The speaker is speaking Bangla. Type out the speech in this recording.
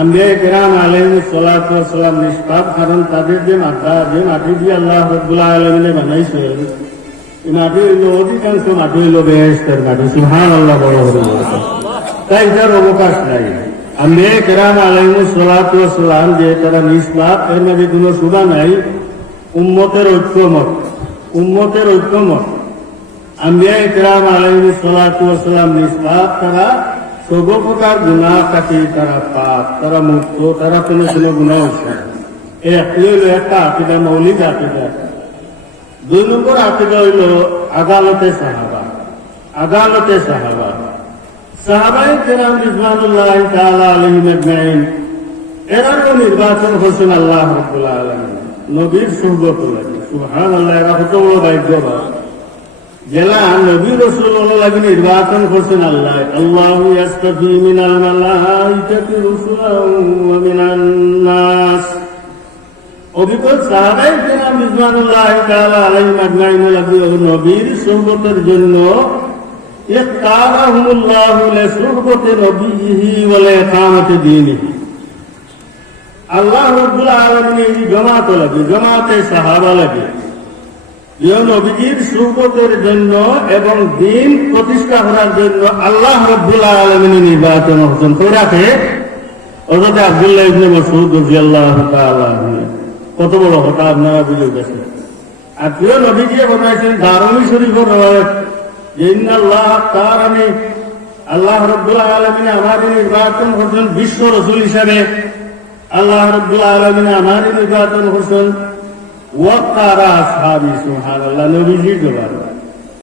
আম্বিয়া কিরাম আলাইহিস সালাতু ওয়াস সালাম নিষ্পাপ, কারণ তাদের যে মাটি দিয়ে আল্লাহ রাব্বুল আলামিন বানাইছেন, এই মাটি হইল অধিকাংশ মাটি হইল বেহেশতের মাটি। সুবহানাল্লাহ, বড় বড়, তাই এটার অবকাশ নাই। আম্বিয়া কিরাম আলাইহিস সালাতু ওয়াস সালাম যে তারা নিষ্পাপ, এর মধ্যে কোনো সুরা নাই। উম্মতের ঐক্যমত, উম্মতের ঐক্যমত। আম্বিয়া কিরাম আলাইহিস সালাতু ওয়াস সালাম নিষ্পাপ, তারা সর্বপ্রকার গুনাহ কাটি তারা পাপ, তারা মুক্ত, তারা কোনো গুনাহ হচ্ছে না। এই হইল একটা আকীদা, মৌলিক আকীদা। 2 নম্বর আকীদা হইল আদালতে সাহাবা। আদালতে সাহাবা, সাহাবায়ে কেরাম রিজওয়ানুল্লাহি তাআলা আলাইহিম আজমাইন, এরাও নির্বাচন করছেন আল্লাহ রাব্বুল আলামিন নবীর সুহবত লাগে। সুবহানাল্লাহ, এরা কত বড় ভাগ্যবান, জেলা নবী রাসূলুল্লাহ লাগি নির্বাচন করছেন আল্লাহ। আল্লাহু ইয়াসতাফি মিনাল মালাইকাতি রুসুলান ওয়া মিনান নাস। অভিজ্ঞ সাহাবায়ে কেরাম রিজওয়ানুল্লাহি তাআলা আলাইহিম আজমাইন লাগি নবীর সুহবতের জন্য ইখতারাহুমুল্লাহু লিসুহবতি নবিয়িহি ওয়া লিইকামাতি দীনিহি। আল্লাহ রাব্বুল আলামিন এই জামাত লাগে, জামাতে সাহাবা লাগে, নবীজির সুহবতের জন্য এবং দিন প্রতিষ্ঠা করার জন্য আল্লাহ রাব্বুল আলামিন নির্বাচন করছেন। তোরাকে হযরত আব্দুল্লাহ ইবনে মাসউদ রাদিয়াল্লাহু তাআলা কত বড় কথা আপনারা বুঝে গেছেন। আর প্রিয় নবীজি বলেছেন দারুমি শরীফের রওয়ায়াত, যে ইন্নাল্লাহ তাআলানি, আল্লাহ রাব্বুল আলামিন আমাদের নির্বাচন করছেন বিশ্ব রাসূল হিসাবে। আল্লাহ রাব্বুল আলামিন আমাদের নির্বাচন করছেন ওয়াক্তারা আসহাবি। সুবহানাল্লাহ, নবীজি জবাব